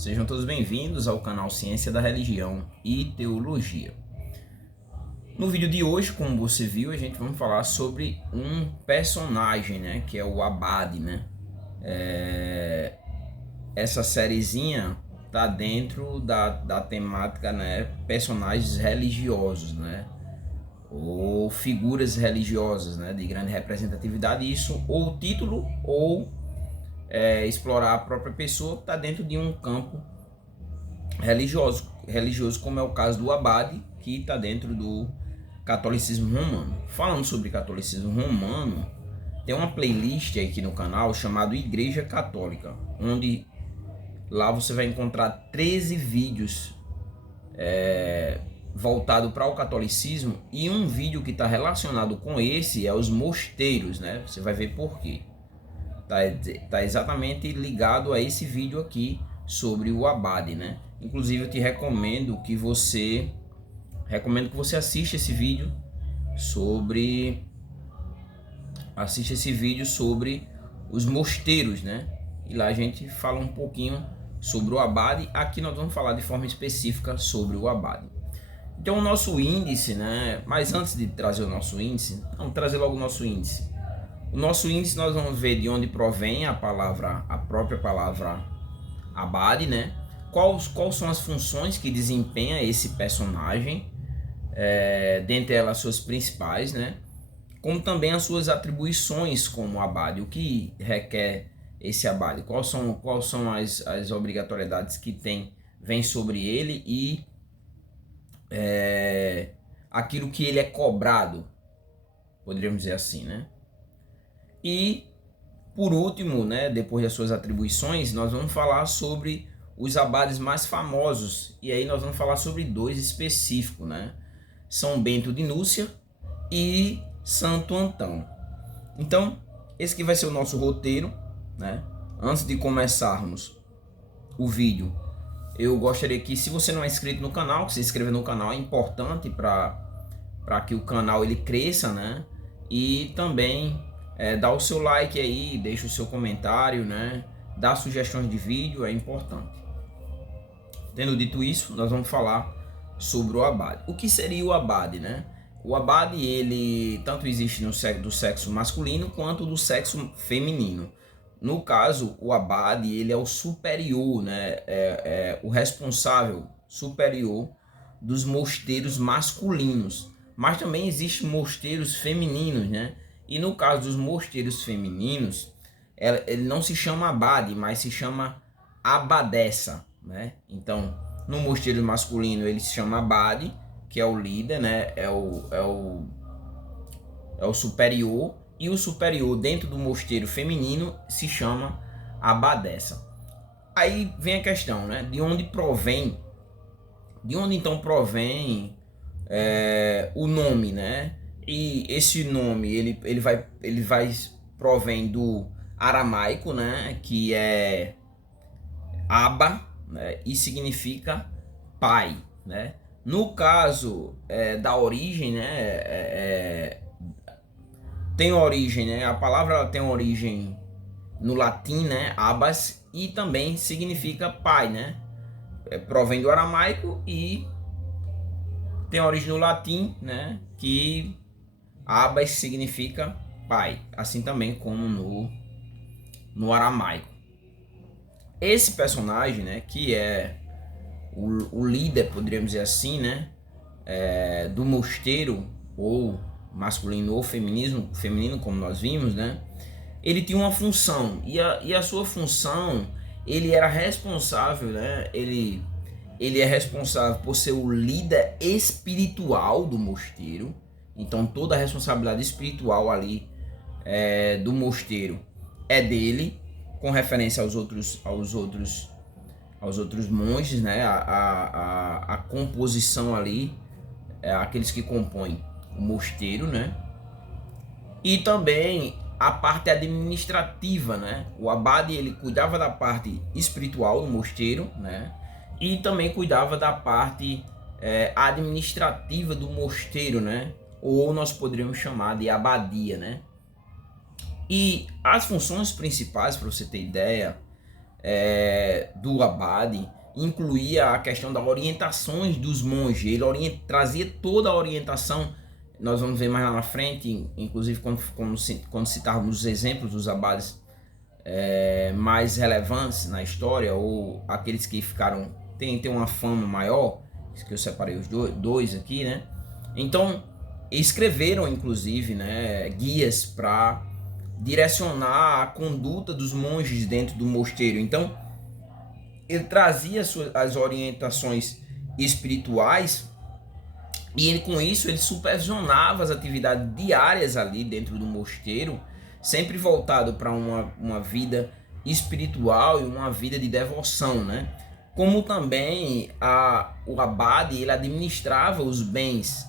Sejam todos bem-vindos ao canal Ciência da Religião e Teologia. No vídeo de hoje, como você viu, a gente vai falar sobre um personagem, né, que é o Abade, né? Essa sériezinha tá dentro da temática, né, personagens religiosos, né, ou figuras religiosas, né, de grande representatividade. Isso ou título ou explorar a própria pessoa está dentro de um campo religioso, como é o caso do Abade, que está dentro do catolicismo romano. Falando sobre catolicismo romano, tem uma playlist aqui no canal chamado Igreja Católica, onde lá você vai encontrar 13 vídeos voltado para o catolicismo, e um vídeo que está relacionado com esse é os mosteiros, né? Você vai ver por quê. Tá exatamente ligado a esse vídeo aqui sobre o Abade, né? Inclusive eu te recomendo que você assista esse vídeo sobre os mosteiros, né? E lá a gente fala um pouquinho sobre o Abade. Aqui nós vamos falar de forma específica sobre o Abade. Então o nosso índice, né? Mas antes de trazer o nosso índice, vamos trazer logo o nosso índice. O nosso índice nós vamos ver de onde provém a própria palavra Abade, né? Quais são as funções que desempenha esse personagem, dentre elas suas principais, né? Como também as suas atribuições como Abade, o que requer esse Abade, quais são as obrigatoriedades que vem sobre ele e aquilo que ele é cobrado, poderíamos dizer assim, né? E, por último, né, depois das suas atribuições, nós vamos falar sobre os abades mais famosos. E aí nós vamos falar sobre dois específicos, né? São Bento de Núrcia e Santo Antão. Então, esse que vai ser o nosso roteiro, né? Antes de começarmos o vídeo, eu gostaria que, se você não é inscrito no canal, que se inscreva no canal. É importante para que o canal ele cresça, né? E também dá o seu like aí, deixa o seu comentário, né? Dá sugestões de vídeo, é importante. Tendo dito isso, nós vamos falar sobre o Abade. O que seria o Abade, né? O Abade, ele tanto existe do sexo masculino quanto do sexo feminino. No caso, o Abade, ele é o superior, né? O responsável superior dos mosteiros masculinos. Mas também existem mosteiros femininos, né? E no caso dos mosteiros femininos, ele não se chama Abade, mas se chama abadessa, né? Então, no mosteiro masculino ele se chama Abade, que é o líder, né? É o superior. E o superior dentro do mosteiro feminino se chama abadessa. Aí vem a questão, né? De onde então provém o nome, né? E esse nome ele provém do aramaico, né? Que é Abba, né? E significa pai, né? No caso da origem, né? Tem origem, né? A palavra ela tem origem no latim, né? Abbas, e também significa pai, né? Provém do aramaico e tem origem no latim, né? Que Abbas significa pai, assim também como no aramaico. Esse personagem, né? Que é o líder, poderíamos dizer assim, né? Do mosteiro, ou masculino ou feminino, como nós vimos, né? Ele tinha uma função, e a sua função, ele era responsável, né? Ele é responsável por ser o líder espiritual do mosteiro. Então toda a responsabilidade espiritual ali do mosteiro é dele, com referência aos outros monges, né? A composição ali, aqueles que compõem o mosteiro, né? E também a parte administrativa, né? O abade ele cuidava da parte espiritual do mosteiro, né? E também cuidava da parte administrativa do mosteiro, né? Ou nós poderíamos chamar de abadia, né? E as funções principais, para você ter ideia, do abade incluía a questão das orientações dos monges. Ele trazia toda a orientação. Nós vamos ver mais lá na frente, inclusive quando citarmos os exemplos dos abades mais relevantes na história, ou aqueles que ficaram tem uma fama maior, que eu separei os dois aqui, né? Então escreveram inclusive, né, guias para direcionar a conduta dos monges dentro do mosteiro. Então ele trazia as orientações espirituais e ele, com isso, ele supervisionava as atividades diárias ali dentro do mosteiro, sempre voltado para uma vida espiritual e uma vida de devoção, né? Como também o abade, ele administrava os bens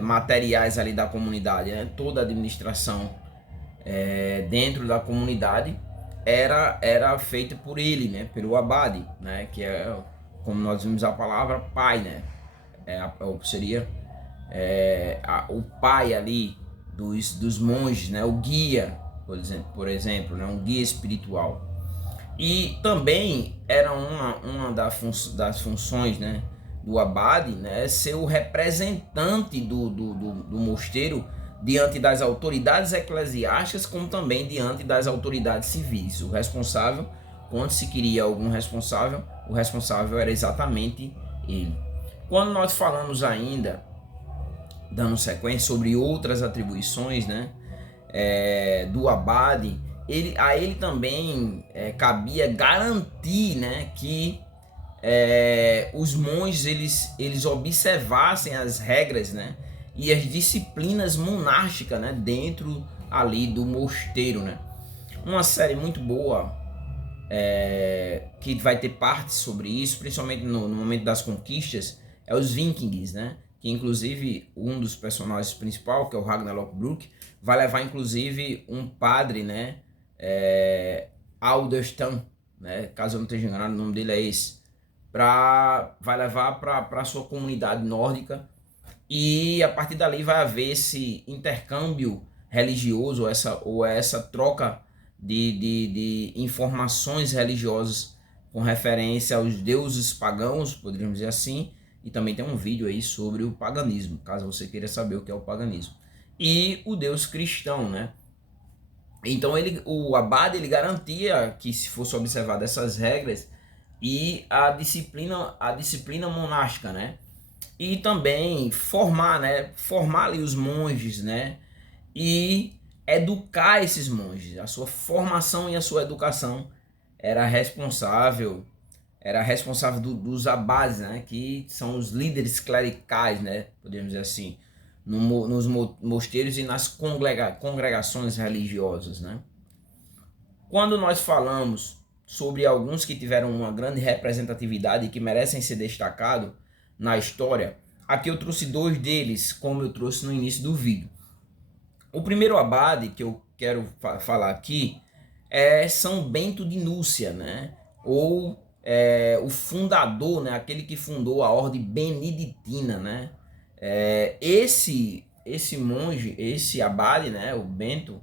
materiais ali da comunidade, né? Toda a administração dentro da comunidade era feita por ele, né? Pelo abade, né? Que é, como nós vimos a palavra, pai, né? Seria o pai ali dos monges, né? O guia, por exemplo, né? Um guia espiritual. E também era uma das funções, né, do abade, né, ser o representante do mosteiro diante das autoridades eclesiásticas, como também diante das autoridades civis. O responsável, quando se queria algum responsável, o responsável era exatamente ele. Quando nós falamos ainda, dando sequência, sobre outras atribuições, né, do abade, a ele também cabia garantir, né, que os monges eles observassem as regras, né, e as disciplinas monásticas, né, dentro ali do mosteiro, né. Uma série muito boa que vai ter partes sobre isso, principalmente no momento das conquistas, é os Vikings, né, que inclusive um dos personagens principais, que é o Ragnar Lothbrok, vai levar inclusive um padre, né, Alderstam, né, caso eu não esteja enganado, o nome dele é esse, vai levar para a sua comunidade nórdica, e a partir dali vai haver esse intercâmbio religioso, ou essa troca de informações religiosas com referência aos deuses pagãos, poderíamos dizer assim, e também tem um vídeo aí sobre o paganismo, caso você queira saber o que é o paganismo, e o Deus cristão, né? Então o abade ele garantia que se fosse observado essas regras e a disciplina monástica, né? E também formar ali os monges, né? E educar esses monges. A sua formação e a sua educação era responsável dos abades, né? Que são os líderes clericais, né? Podemos dizer assim, nos mosteiros e nas congregações religiosas, né? Quando nós falamos sobre alguns que tiveram uma grande representatividade e que merecem ser destacados na história, aqui eu trouxe dois deles, como eu trouxe no início do vídeo. O primeiro abade que eu quero falar aqui é São Bento de Núcia, né? Ou o fundador, né? Aquele que fundou a ordem beneditina, né? Esse monge, esse abade, né? O Bento,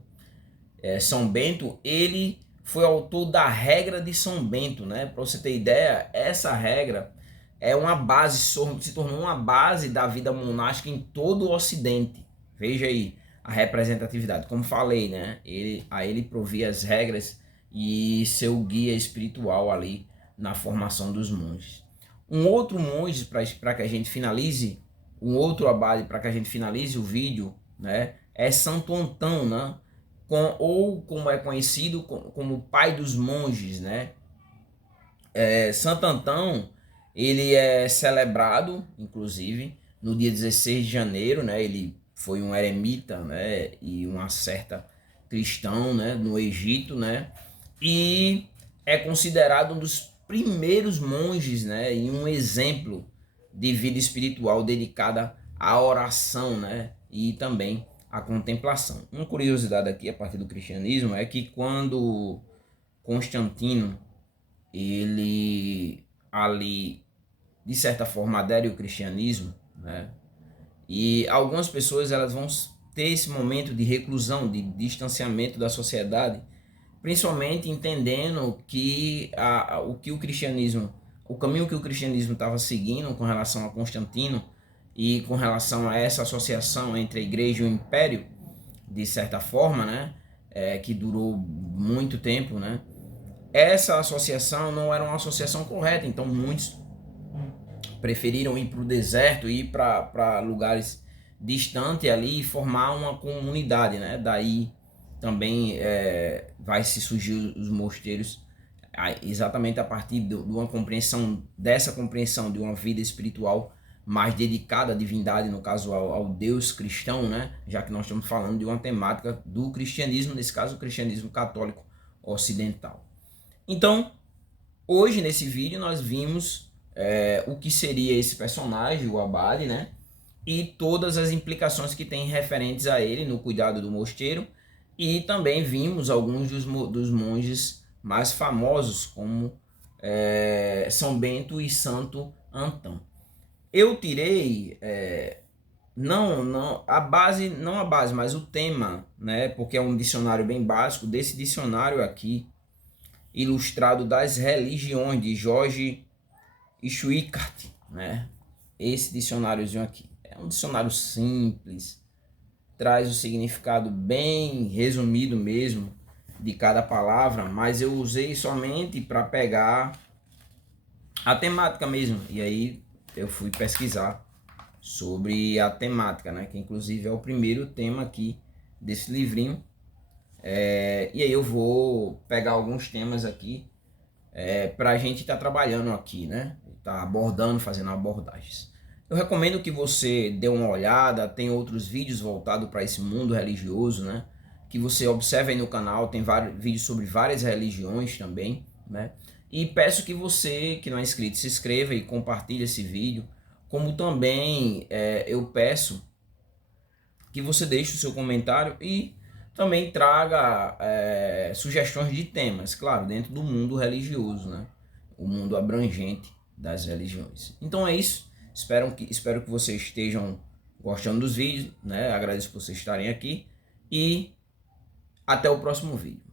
São Bento, ele foi autor da regra de São Bento, né? Para você ter ideia, essa regra é uma base, se tornou uma base da vida monástica em todo o Ocidente. Veja aí a representatividade. Como falei, né? Ele provia as regras e seu guia espiritual ali na formação dos monges. Um outro monge, para que a gente finalize, um outro abade para que a gente finalize o vídeo, né? É Santo Antão, né? Ou como é conhecido como o pai dos monges, né? Santo Antão, ele é celebrado, inclusive, no dia 16 de janeiro, né? Ele foi um eremita, né? E uma certa cristão, né? No Egito, né? E é considerado um dos primeiros monges, né? E um exemplo de vida espiritual dedicada à oração, né? E também à contemplação. Uma curiosidade aqui a partir do cristianismo é que quando Constantino ele ali de certa forma adere ao cristianismo, né? E algumas pessoas elas vão ter esse momento de reclusão, de distanciamento da sociedade, principalmente entendendo que o caminho que o cristianismo estava seguindo com relação a Constantino e com relação a essa associação entre a igreja e o império, de certa forma, né, que durou muito tempo, né, essa associação não era uma associação correta, então muitos preferiram ir para o deserto, ir para lugares distantes ali e formar uma comunidade, né? Daí também vai se surgir os mosteiros exatamente a partir de uma compreensão, dessa compreensão de uma vida espiritual mais dedicada à divindade, no caso ao Deus cristão, né? Já que nós estamos falando de uma temática do cristianismo, nesse caso o cristianismo católico ocidental. Então, hoje nesse vídeo nós vimos o que seria esse personagem, o Abade, né? E todas as implicações que tem referentes a ele no cuidado do mosteiro. E também vimos alguns dos monges mais famosos, como São Bento e Santo Antão. Eu tirei não a base, mas o tema, né? Porque é um dicionário bem básico, desse dicionário aqui, Ilustrado das Religiões, de Jorge Schwickart, né? Esse dicionáriozinho aqui é um dicionário simples, traz o significado bem resumido mesmo de cada palavra, mas eu usei somente para pegar a temática mesmo. E aí eu fui pesquisar sobre a temática, né? Que inclusive é o primeiro tema aqui desse livrinho. E aí eu vou pegar alguns temas aqui para a gente estar trabalhando aqui, né? Tá abordando, fazendo abordagens. Eu recomendo que você dê uma olhada, tem outros vídeos voltados para esse mundo religioso, né? Que você observe aí no canal, tem vários vídeos sobre várias religiões também, né? E peço que você, que não é inscrito, se inscreva e compartilhe esse vídeo, como também eu peço que você deixe o seu comentário e também traga sugestões de temas, claro, dentro do mundo religioso, né? O mundo abrangente das religiões. Então é isso. Espero que vocês estejam gostando dos vídeos, né? Agradeço por vocês estarem aqui e até o próximo vídeo.